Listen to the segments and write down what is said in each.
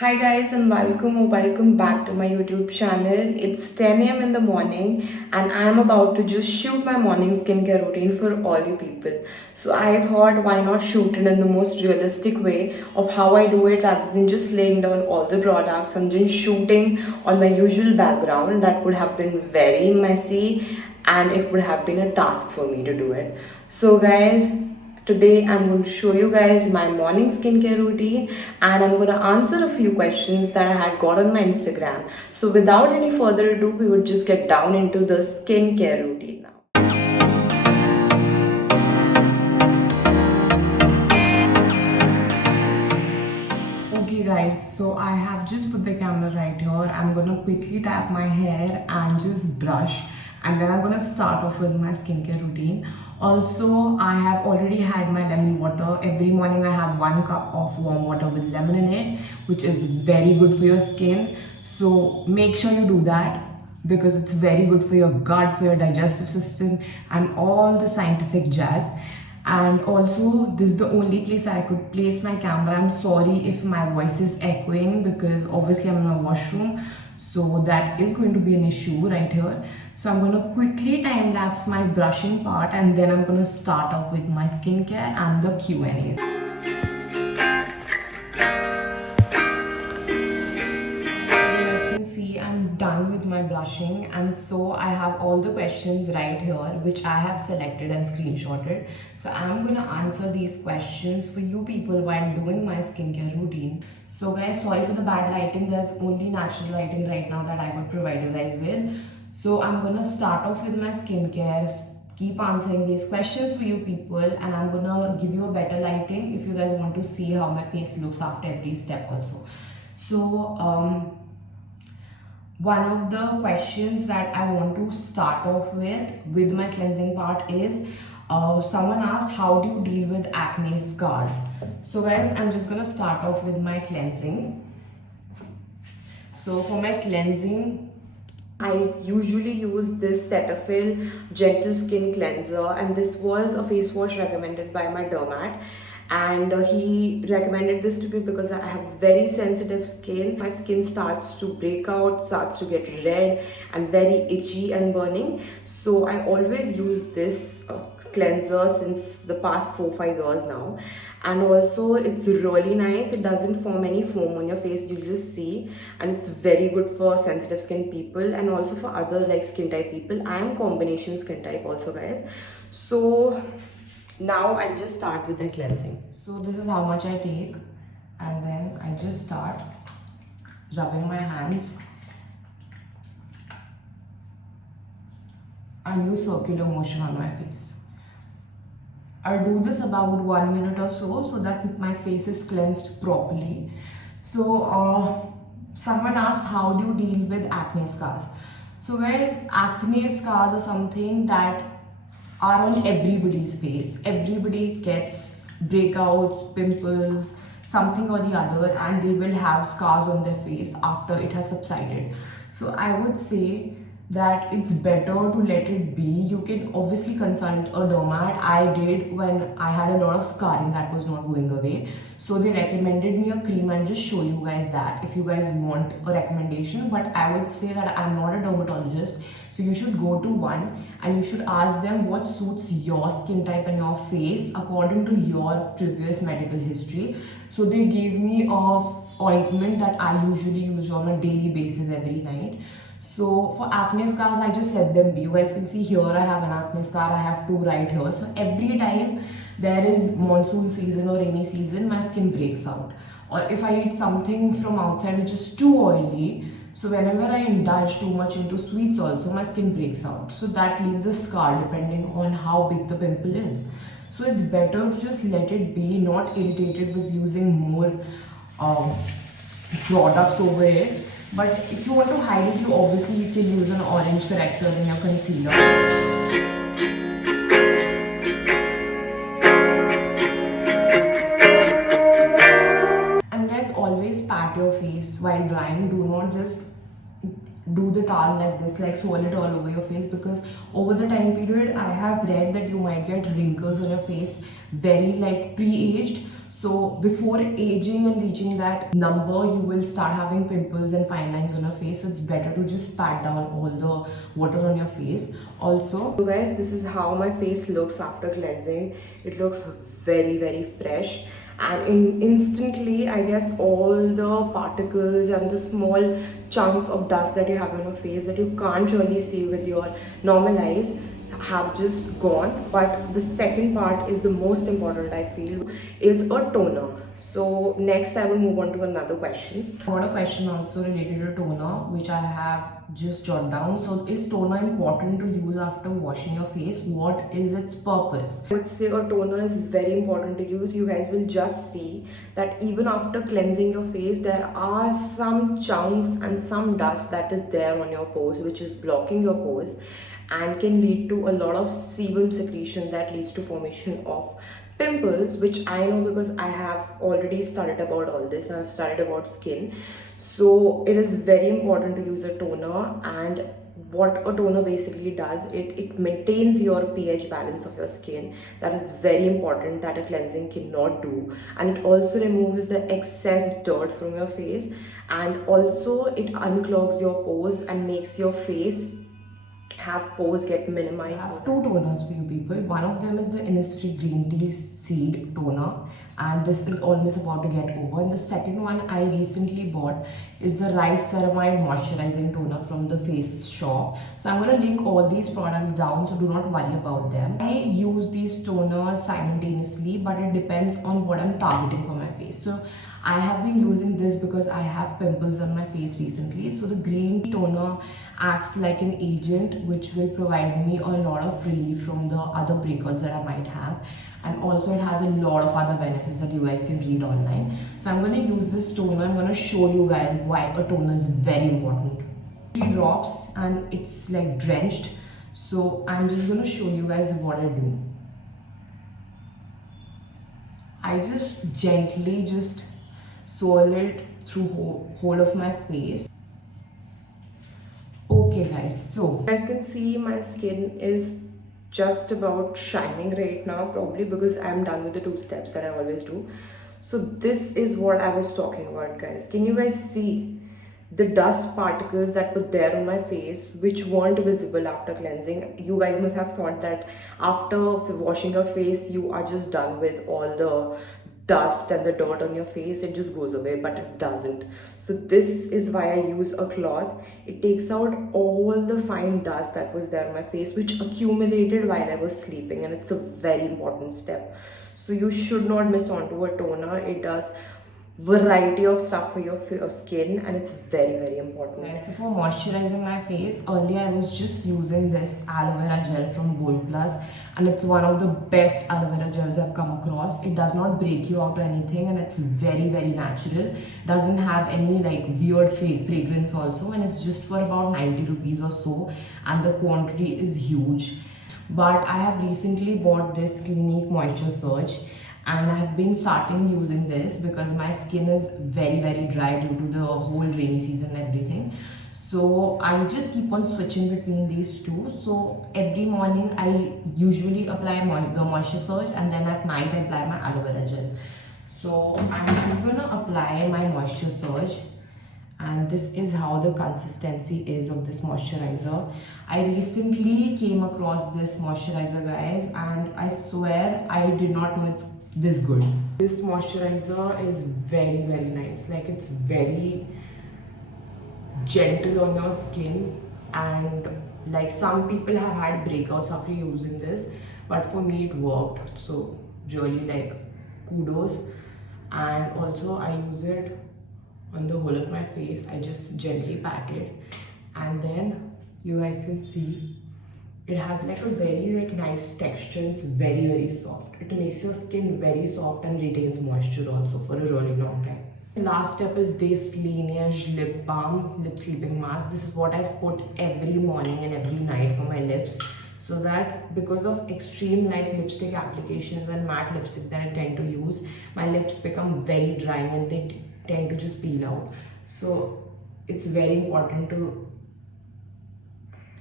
Hi guys and welcome back to my YouTube channel. It's 10 a.m. in the morning and I'm about to just shoot my morning skincare routine for all you people. So I thought why not shoot it in the most realistic way of how I do it rather than just laying down all the products and just shooting on my usual background. That would have been very messy and it would have been a task for me to do it. So guys, today I'm going to show you guys my morning skincare routine and I'm going to answer a few questions that I had got on my Instagram. So without any further ado, we would just get down into the skincare routine now. Okay guys, so I have just put the camera right here. I'm gonna quickly tap my hair and just brush, and then I'm gonna start off with my skincare routine. Also, I have already had my lemon water. Every morning I have 1 cup of warm water with lemon in it, which is very good for your skin. So make sure you do that because it's very good for your gut, for your digestive system, and all the scientific jazz. And also, this is the only place I could place my camera. I'm sorry if my voice is echoing because obviously I'm in my washroom, so that is going to be an issue right here. So I'm going to quickly time lapse my brushing part and then I'm going to start up with my skincare and the Q&As. Can see I'm done with my brushing, and so I have all the questions right here which I have selected and screenshotted. So I'm gonna answer these questions for you people while doing my skincare routine. So guys, sorry for the bad lighting. There's only natural lighting right now that I could provide you guys with. So I'm gonna start off with my skincare, keep answering these questions for you people, and I'm gonna give you a better lighting if you guys want to see how my face looks after every step also. So one of the questions that I want to start off with my cleansing part is someone asked, how do you deal with acne scars? So guys, I'm just gonna start off with my cleansing. So for my cleansing, I usually use this Cetaphil Gentle Skin Cleanser, and this was a face wash recommended by my dermat, and he recommended this to me because I have very sensitive skin. My skin starts to break out, starts to get red and very itchy and burning. So I always use this cleanser since the past 4-5 years now, and also it's really nice. It doesn't form any foam on your face, you'll just see, and it's very good for sensitive skin people and also for other like skin type people. I am combination skin type also guys. So now I'll just start with the cleansing. So this is how much I take, and then I just start rubbing my hands and use circular motion on my face. I do this about 1 minute or so that my face is cleansed properly. So someone asked, how do you deal with acne scars? So guys, acne scars are something that are on everybody's face. Everybody gets breakouts, pimples, something or the other, and they will have scars on their face after it has subsided. So I would say that it's better to let it be. You can obviously consult a dermat. I did when I had a lot of scarring that was not going away. So they recommended me a cream, and just show you guys that if you guys want a recommendation. But I would say that I'm not a dermatologist, so you should go to one and you should ask them what suits your skin type and your face according to your previous medical history. So they gave me a ointment that I usually use on a daily basis every night. So for acne scars, I just let them be. You guys can see here I have an acne scar, I have two right here. So every time there is monsoon season or rainy season, my skin breaks out. Or if I eat something from outside which is too oily, so whenever I indulge too much into sweets also, my skin breaks out. So that leaves a scar depending on how big the pimple is. So it's better to just let it be, not irritated with using more products over it. But if you want to hide it, you obviously can use an orange corrector in your concealer. And guys, always pat your face while drying. Do not just do the towel like this, like swirl it all over your face, because over the time period I have read that you might get wrinkles on your face very like pre-aged. So before aging and reaching that number, you will start having pimples and fine lines on your face. So it's better to just pat down all the water on your face. Also, so guys, this is how my face looks after cleansing. It looks very fresh, and instantly, I guess, all the particles and the small chunks of dust that you have on your face that you can't really see with your normal eyes have just gone. But the second part is the most important, I feel. It's a toner. So next I will move on to another question. I got a question also related to toner, which I have just jotted down. So is toner important to use after washing your face? What is its purpose? I would say a toner is very important to use. You guys will just see that even after cleansing your face, there are some chunks and some dust that is there on your pores, which is blocking your pores and can lead to a lot of sebum secretion that leads to formation of pimples, which I know because I have already studied about all this. I've studied about skin. So it is very important to use a toner, and what a toner basically does, it maintains your pH balance of your skin. That is very important, that a cleansing cannot do. And it also removes the excess dirt from your face, and also it unclogs your pores and makes your face have pores get minimized. I have two toners for you people. One of them is the Innisfree Green Tea Seed Toner, and this is almost about to get over. And the second one I recently bought is the Rice Ceramide Moisturizing Toner from the Face Shop. So I'm going to link all these products down, so do not worry about them. I use these toners simultaneously, but it depends on what I'm targeting for my face. So I have been using this because I have pimples on my face recently. So the green tea toner acts like an agent which will provide me a lot of relief from the other breakouts that I might have. And also it has a lot of other benefits that you guys can read online. So I'm going to use this toner. I'm going to show you guys why a toner is very important. 3 drops and it's like drenched. So I'm just going to show you guys what I do. I just gently just swirl it through whole of my face. Okay guys, so you guys can see my skin is just about shining right now, probably because I'm done with the 2 steps that I always do. So this is what I was talking about, guys. Can you guys see the dust particles that were there on my face, which weren't visible after cleansing? You guys must have thought that after washing your face you are just done with all the dust and the dirt on your face, it just goes away, but it doesn't. So this is why I use a cloth. It takes out all the fine dust that was there on my face, which accumulated while I was sleeping, and it's a very important step. So you should not miss on to a toner. It does variety of stuff for your skin, and it's very important. Okay, so for moisturizing my face, earlier I was just using this aloe vera gel from Bold Plus, and it's one of the best aloe vera gels I've come across. It does not break you out or anything, and it's very natural. Doesn't have any like weird fragrance also, and it's just for about 90 rupees or so, and the quantity is huge. But I have recently bought this Clinique Moisture Surge, and I have been starting using this because my skin is very dry due to the whole rainy season and everything. So I just keep on switching between these two. So every morning I usually apply the Moisture Surge, and then at night I apply my aloe vera gel. So I'm just gonna apply my Moisture Surge, and this is how the consistency is of this moisturizer. I recently came across this moisturizer, guys, and I swear I did not know it's this good. This moisturizer is very nice. Like, it's very gentle on your skin, and like some people have had breakouts after using this, but for me it worked. So really, like, kudos. And also I use it on the whole of my face. I just gently pat it, and then you guys can see it has like a very like nice texture. It's very soft. It makes your skin very soft and retains moisture also for a really long time. Last step is this Laneige lip balm, lip sleeping mask. This is what I put every morning and every night for my lips, so that because of extreme like lipstick applications and matte lipstick that I tend to use, my lips become very dry and they tend to just peel out. So it's very important to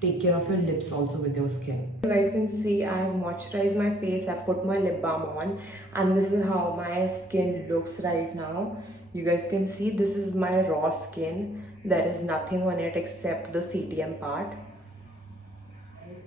take care of your lips also with your skin. You guys can see I have moisturized my face, I've put my lip balm on, and this is how my skin looks right now. You guys can see this is my raw skin. There is nothing on it except the CTM part.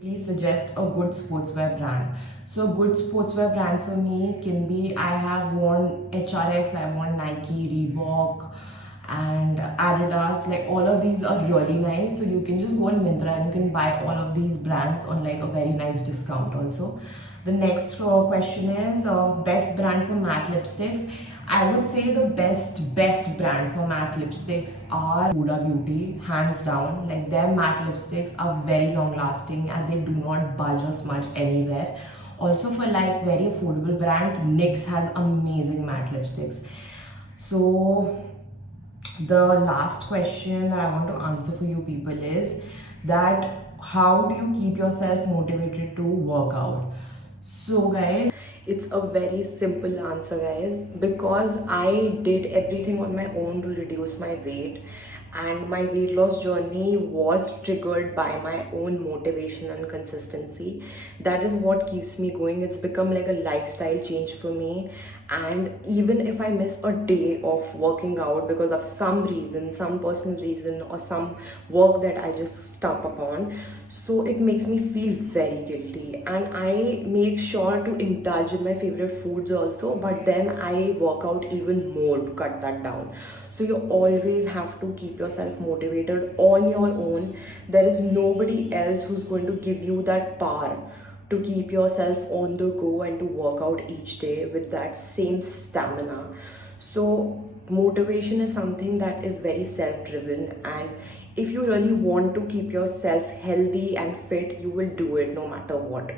Please suggest a good sportswear brand. So a good sportswear brand for me can be, I have worn HRX, I have worn Nike, Reebok and Adidas. Like all of these are really nice. So you can just go on Myntra and you can buy all of these brands on like a very nice discount also. The next question is best brand for matte lipsticks. I would say the best brand for matte lipsticks are Huda Beauty, hands down. Like their matte lipsticks are very long lasting and they do not budge us much anywhere. Also for like very affordable brand, NYX has amazing matte lipsticks. So the last question that I want to answer for you people is that how do you keep yourself motivated to work out? So guys, it's a very simple answer guys, because I did everything on my own to reduce my weight, and my weight loss journey was triggered by my own motivation and consistency. That is what keeps me going. It's become like a lifestyle change for me, and even if I miss a day of working out because of some reason, some personal reason or some work that I just stump upon, so it makes me feel very guilty, and I make sure to indulge in my favorite foods also, but then I work out even more to cut that down. So you always have to keep yourself motivated on your own. There is nobody else who's going to give you that power to keep yourself on the go and to work out each day with that same stamina. So motivation is something that is very self-driven, and if you really want to keep yourself healthy and fit, you will do it no matter what.